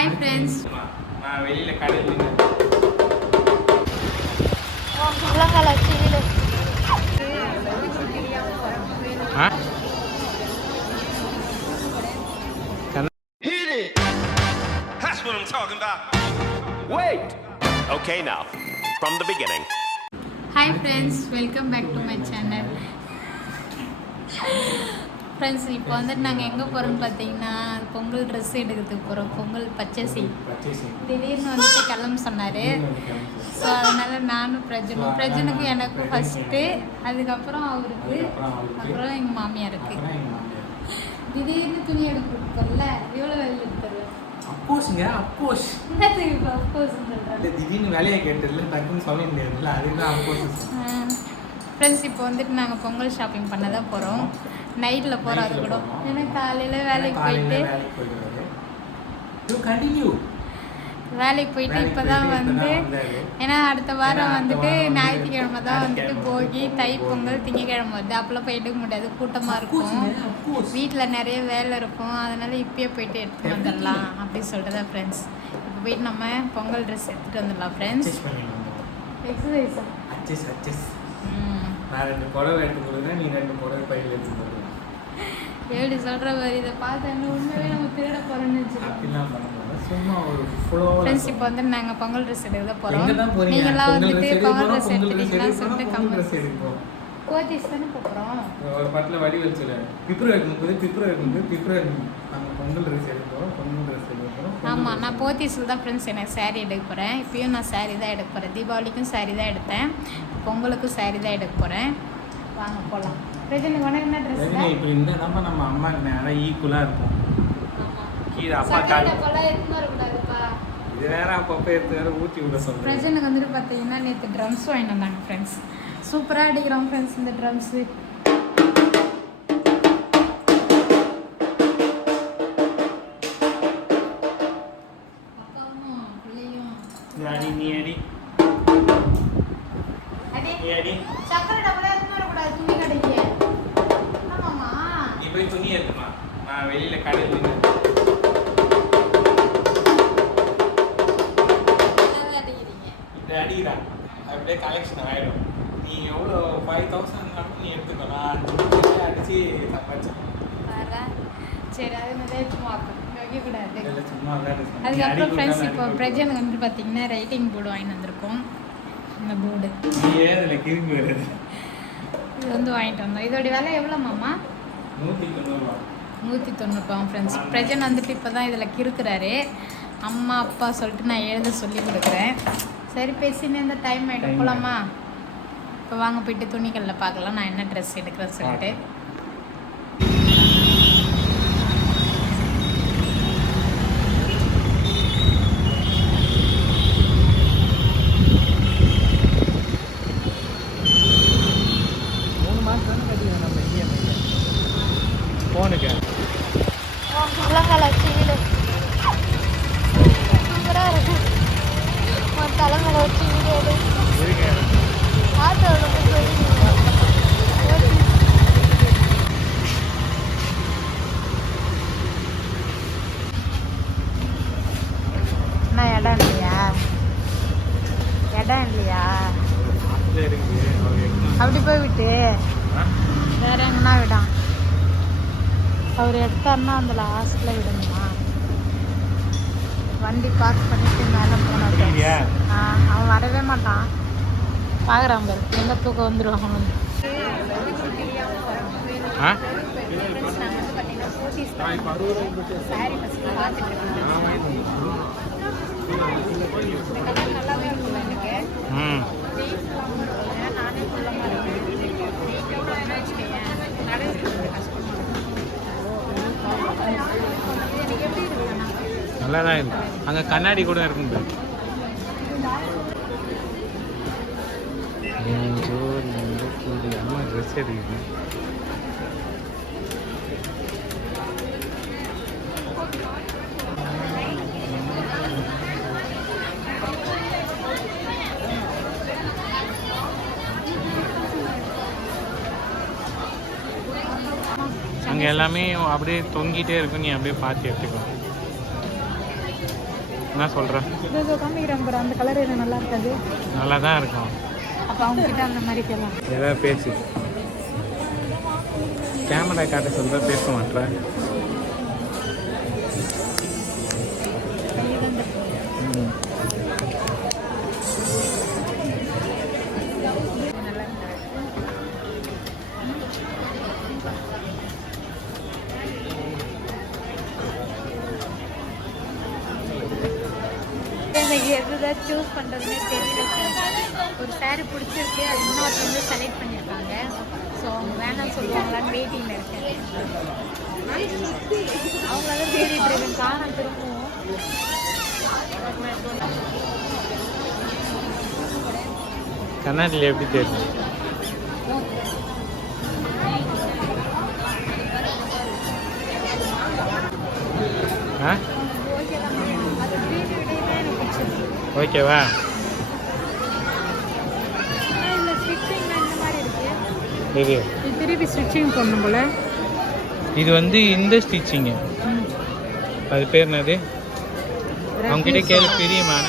Hi friends. நான் வெளியில கடையில் That's what I'm talking about. Wait. Okay, now from the beginning. Hi friends, welcome back to my channel. Friends, இப்போ வந்துட்டு நாங்கள் எங்கே போகிறோம்னு பார்த்தீங்கன்னா பொங்கல் ட்ரெஸ் எடுக்கிறதுக்கு போகிறோம். பொங்கல் பர்ச்சேசிங். திடீர்னு வந்துட்டு கிளம்ப சொன்னார். ஸோ அதனால் நானும் பிரஜனுக்கு எனக்கும் ஃபஸ்ட்டு, அதுக்கப்புறம் அவருக்கு, அப்புறம் எங்கள் மாமியாருக்கு. திடீர்னு துணி எடுக்கிறதுக்குள்ள எவ்வளோ வேலை எடுத்துருவேன். அப்போஸ்ங்க, அப்போஸ் என்னத்துக்கு இப்போ அப்போஸ்ன்னு சொல்கிறேன்? திடீர்னு வேலையை கேட்டதில்ல, டக்குன்னு சொல்ல முடியாதுல்ல, அதுதான் அப்போஸ். ஃப்ரெண்ட்ஸ், இப்போ வந்துட்டு நாங்கள் பொங்கல் ஷாப்பிங் பண்ண தான் போகிறோம். நைட்டில் போகிறோம். அது கூட ஏன்னா காலையில் வேலைக்கு போயிட்டு இப்போ தான் வந்து, ஏன்னா அடுத்த வாரம் வந்துட்டு ஞாயிற்றுக்கிழமை தான் வந்துட்டு போகி, தை பொங்கல் திங்கக்கிழமை வருது. அப்போல்லாம் போய் எடுக்க முடியாது, கூட்டமாக இருக்கும், வீட்டில் நிறைய வேலை இருக்கும். அதனால் இப்பயே போயிட்டு எடுத்துகிட்டு வந்துடலாம் அப்படின்னு சொல்லிட்டு தான் ஃப்ரெண்ட்ஸ். இப்போ போயிட்டு நம்ம பொங்கல் ட்ரெஸ் எடுத்துகிட்டு வந்துடலாம் ஃப்ரெண்ட்ஸ். எக்ஸசைஸா? நான் 2 புடவை எடுத்து கொடுக்குறேன், நீ 2 புடவை பையில் எடுத்து கொடுக்குறேன். எப்படி சொல்கிற மாதிரி இதை பார்த்து என்ன உண்மையாகவே நம்ம திருட போகிறோன்னு அப்படிலாம் பண்ண முடியாது, சும்மா ஒரு ஃப்ளோ. ஃப்ரெண்ட்ஸ், இப்போ வந்து நாங்கள் பொங்கல் ட்ரெஸ் எடுக்க போகிறோம். நீங்களாம் வந்துட்டு பொங்கல் ட்ரெஸ் எடுத்துட்டீங்களான்னு சொல்லிட்டு ட்ரெஸ் எடுப்போம். கோத்திஸ் தானே போகிறோம். ஒரு பட்டில் வடி வச்சுல பிப்ரவரி 30 நாங்கள் பொங்கல் ட்ரெஸ் எடுக்க போகிறோம். பொங்கல் ட்ரெஸ் எடுக்க போகிறோம். ஆமாம், நான் போத்தீஸில் தான் ஃப்ரெண்ட்ஸ் எனக்கு சாரீ எடுக்க போகிறேன். இப்போயும் நான் சாரீ தான் எடுக்க போகிறேன். தீபாவளிக்கும் சாரீ தான் எடுத்தேன், பொங்கலுக்கும் சாரீ தான் எடுக்க போகிறேன். வாங்க போகலாம். பிரஜனுக்கு உனக்கு என்ன ட்ரெஸ்? இப்படி இருந்தால் நம்ம நம்ம அம்மாவுக்கு நேரம் ஈக்குவலாக இருக்கும். கீழே அப்பா கால் இருக்கக்கூடாதுப்பா. இது வேற அப்பப்போ எடுத்து வேற ஊற்றி விட சொல்கிறேன். பிரஜனுக்கு வந்துட்டு பார்த்தீங்கன்னா நேற்று ட்ரம்ஸ் வாங்கிட்டு வந்தாங்க ஃப்ரெண்ட்ஸ். சூப்பராக அடிக்கிறோம் ஃப்ரெண்ட்ஸ் இந்த ட்ரம்ஸு. சக்கரை டப்பா எடுத்து வரக்கூடாது துணி கடைக்கு. ஆமாம்மா, நீ போய் துணி எடுத்துமா, நான் வெளியில கடையில் அடிக்கிறான். அப்படியே கலெக்ஷன் ஆகிடும். நீ எவ்வளோ 5000 நீ எடுத்துக்கலாம், அடிச்சு சம்பாதிச்சு. சரி, அது நிறைய சும்மா வைக்கக்கூடாது. சும்மா அதுக்கப்புறம் ஃப்ரெண்ட்ஸ், இப்போ பிரஜனுக்கு வந்துட்டு பார்த்தீங்கன்னா ரைட்டிங் போர்டு வாங்கிட்டு வந்திருக்கோம். இந்த போர்டு கிரும்பி வருது. இது வந்து வாங்கிட்டு வந்தோம். இதோட விலை எவ்வளோ மாமா? 190 ஃப்ரெண்ட்ஸ். பிரஜன் வந்துட்டு இப்போ தான் இதில் கிறுக்குறாரு. அம்மா அப்பா சொல்லிட்டு நான் எழுத சொல்லி கொடுக்குறேன். சரி, பேசினே இந்த டைம் ஆகிடும், போகலாமா? இப்போ வாங்க போயிட்டு துணிகளில் பார்க்கலாம் நான் என்ன ட்ரெஸ் எடுக்கிறேன்னு சொல்லிட்டு. போனுக்கு சூப்பராக இருக்கு. தலைமையில் வச்சு வீடியோ ஆட்டோவில் என்ன இடம் இல்லையா? இடம் இல்லையா? அப்படி போய் விட்டு வேற எங்கன்னா விடான். அவர் எடுத்தாருன்னா அந்த லாஸ்ட்டில் விடணுமா? வண்டி பார்க் பண்ணிட்டு மேலே போனோம். அவன் வரவே மாட்டான். பார்க்குறான் பாரு, எங்கே தூக்கம் வந்துடுவான் அவன். நல்லாவே இருக்கும் எனக்கு. நானே குள்ளமாக இருக்கேன். நல்லா தான் இருக்கு. அங்கே கண்ணாடி கூட இருக்குங்க. அம்மா ட்ரெஸ் எடுக்குது. அங்கே எல்லாமே அப்படியே தொங்கிட்டே இருக்கும், நீ அப்படியே பார்த்து எடுத்துக்கோ. என்ன சொல்கிற? இதோ காமிக்கிறாங்க பாரு, அந்த கலர் எனக்கு நல்லா இருக்காது. நல்லா தான் இருக்கும். அப்போ அவங்க கிட்ட அந்த மாதிரி கேட்கலாம். ஏதாவது பேசு. கேமரா காட்ட சொல்ற பேச மாட்டேன். எனக்கு எதுதான் சூஸ் பண்ணுறதுனே தெரியல. ஒரு சாரி பிடிச்சிருக்கு, அது இன்னொருத்த வந்து செலக்ட் பண்ணியிருக்காங்க. ஸோ அவங்க வேணாம்னு சொல்லுவாங்களான்னு வெயிட்டிங்கில் இருக்கேன். அவங்களால தேடிட்டு இருக்கேன், காணோம் திரும்பவும். கண்ணாடியில் எப்படி தெரியும்? ஆ ஓகே தான், அது க்ரீன் விடையே எனக்கு பிடிச்சிருக்கு. ஓகேவா? இந்த ஸ்டிச்சிங் இந்த மாதிரி இருக்கு. இது இது திருப்பி ஸ்டிச்சிங் பண்ணணும் போல. இது வந்து இந்த ஸ்டிச்சிங்கு. அது பேர் என்னது? அவங்ககிட்ட கேள்வி தெரியுமா?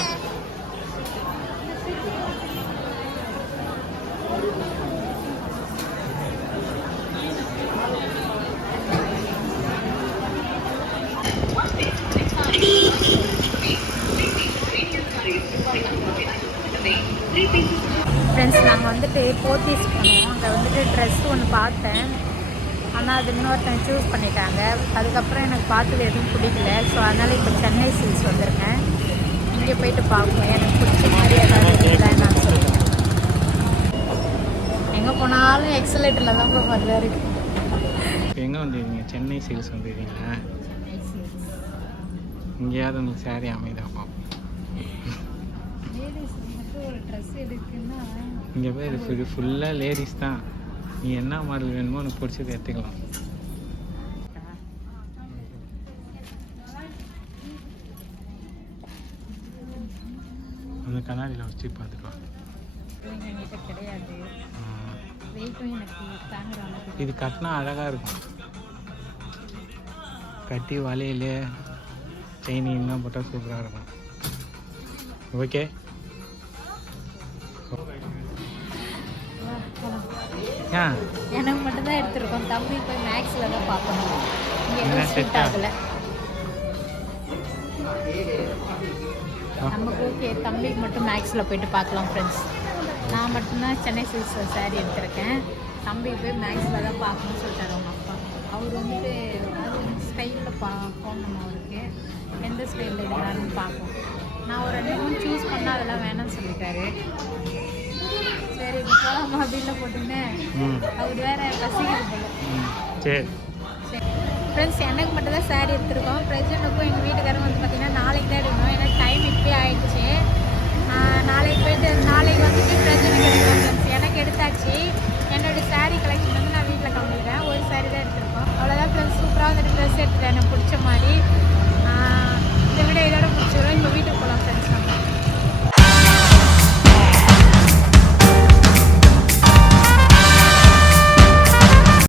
ஃப்ரெண்ட்ஸ், நாங்கள் வந்துட்டு போத்தீஸ் போனோம். அங்கே வந்துட்டு ட்ரெஸ் ஒன்று பார்த்தேன். ஆனால் அது இன்னொருத்தன் சூஸ் பண்ணிட்டாங்க. அதுக்கப்புறம் எனக்கு பார்த்தது எதுவும் பிடிக்கல. ஸோ அதனால் இப்போ சென்னை சில்க்ஸ் வந்திருக்கேன். இங்கே போயிட்டு பார்ப்போம், எனக்கு பிடிச்ச மாதிரி ஏதாவது இருக்குதான்னு நான் சொல்லுவேன். எங்கே போனாலும் எக்ஸலேட்டரில் தான் போய் வருவார். இப்போ எங்கே வந்துருக்கீங்க? சென்னை சில்க்ஸ் வந்துருக்கீங்களா? இங்கேயாவது உங்களுக்கு சாரி அமைதா பார்ப்போம். லேடிஸ் மட்டும் ஒரு ட்ரெஸ் எடுக்குன்னா இங்கே போய் இது ஃபுல்லாக லேடிஸ் தான். நீ என்ன மாடல் வேணுமோ உனக்கு பிடிச்சது எடுத்துக்கலாம். அந்த கண்ணாடியில் வச்சு பார்த்துக்கலாம். என்கிட்ட கிடையாது. வெயிட்டும் எனக்கு தாங்குறாங்க. இது கட்டினா அழகாக இருக்கும். கட்டி வலையில செயினிங்லாம் போட்டால் சூப்பராக இருக்கும். ஓகே. ஆ எனக்கு மட்டும் தான் எடுத்திருக்கோம். தம்பி போய் மேக்ஸில் தான் பார்க்கணும். இங்கே என்ன எதுவும் set செட் ஆ? ஆகலை. நமக்கு ஓகே, தம்பிக்கு மட்டும் மேக்ஸில் போயிட்டு பார்க்கலாம் ஃப்ரெண்ட்ஸ். நான் மட்டும்தான் சென்னை சில்க்ஸ் சாரீ எடுத்திருக்கேன். தம்பி போய் மேக்ஸில் தான் பார்க்கணும்னு சொல்லிட்டாரு அவங்க அப்பா. அவர் வந்துட்டு அது ஸ்டைலில் போகணும் அவருக்கு. எந்த ஸ்டைலில் இருந்தாலும் பார்ப்போம். நான் ஒரு 2 மூணு சூஸ் பண்ணால் அதெல்லாம் வேணாம்னு சொல்லிட்டாரு. சரி இப்போ போகலாமா அப்படின்னு போட்டுன்னேன். அவர் வேற பசிக்கிறது போல. சரி ஃப்ரெண்ட்ஸ், எனக்கு மட்டும் தான் சாரீ எடுத்திருக்கோம். பிரஜனுக்கும் எங்கள் வீட்டுக்காரரும் வந்து பார்த்திங்கன்னா நாளைக்கு தான் எடுக்கணும். ஏன்னா டைம் இப்போயே ஆகிடுச்சு. நாளைக்கு போயிட்டு